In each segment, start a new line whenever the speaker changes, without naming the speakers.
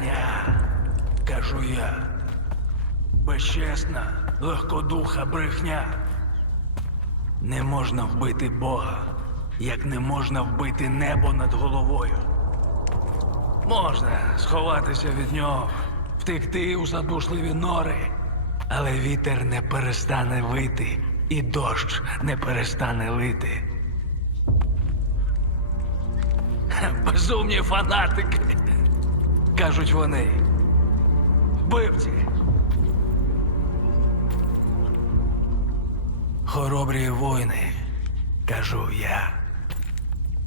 брехня, кажу я. Безчесна, легкодуха брехня. Не можна вбити Бога, як не можна вбити небо над головою. Можна сховатися від нього, втекти у задушливі нори, але вітер не перестане вити і дощ не перестане лити. Безумні фанатики кажуть вони. Бивці. Хоробрі воїни, кажу я.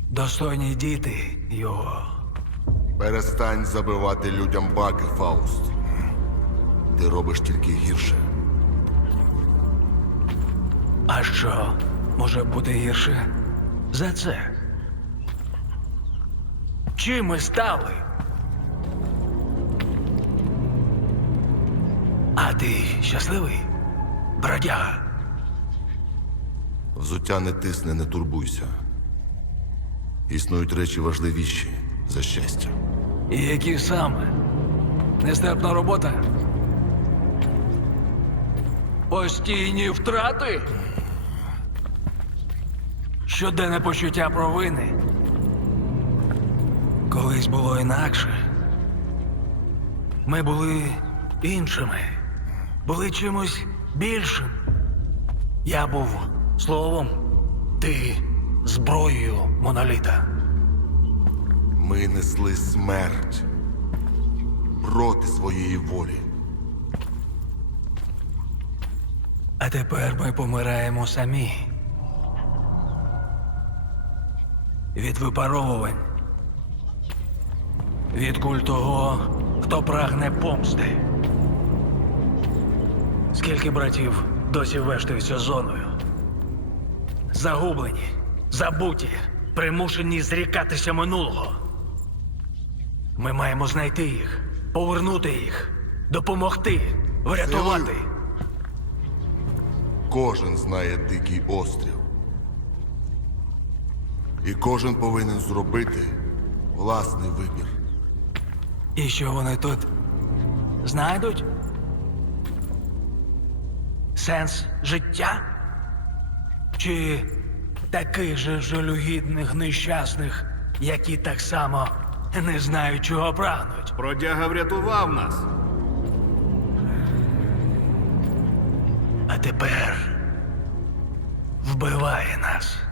Достойні діти його.
Перестань забивати людям баки, Фауст. Ти робиш тільки гірше.
А що може бути гірше за це? Чим ми стали А ти щасливий, бродяга?
Взуття не тисне, не турбуйся. Існують речі важливіші за щастя.
І які саме? Нестерпна робота? Постійні втрати? Щоденне почуття провини. Колись було інакше. Ми були іншими були чимось більшим. Я був словом, ти зброєю Моноліта.
Ми несли смерть проти своєї волі.
А тепер ми помираємо самі. Від випаровувань. Від куль того, хто прагне помсти. Скільки братів досі вештаються зоною? Загублені, забуті, примушені зрікатися минулого. Ми маємо знайти їх, повернути їх, допомогти, врятувати.
Кожен знає дикий острів. І кожен повинен зробити власний вибір.
І що вони тут знайдуть? сенс життя? Чи таких же жалюгідних нещасних, які так само не знають, чого прагнуть?
Продяга врятував нас.
А тепер вбиває нас.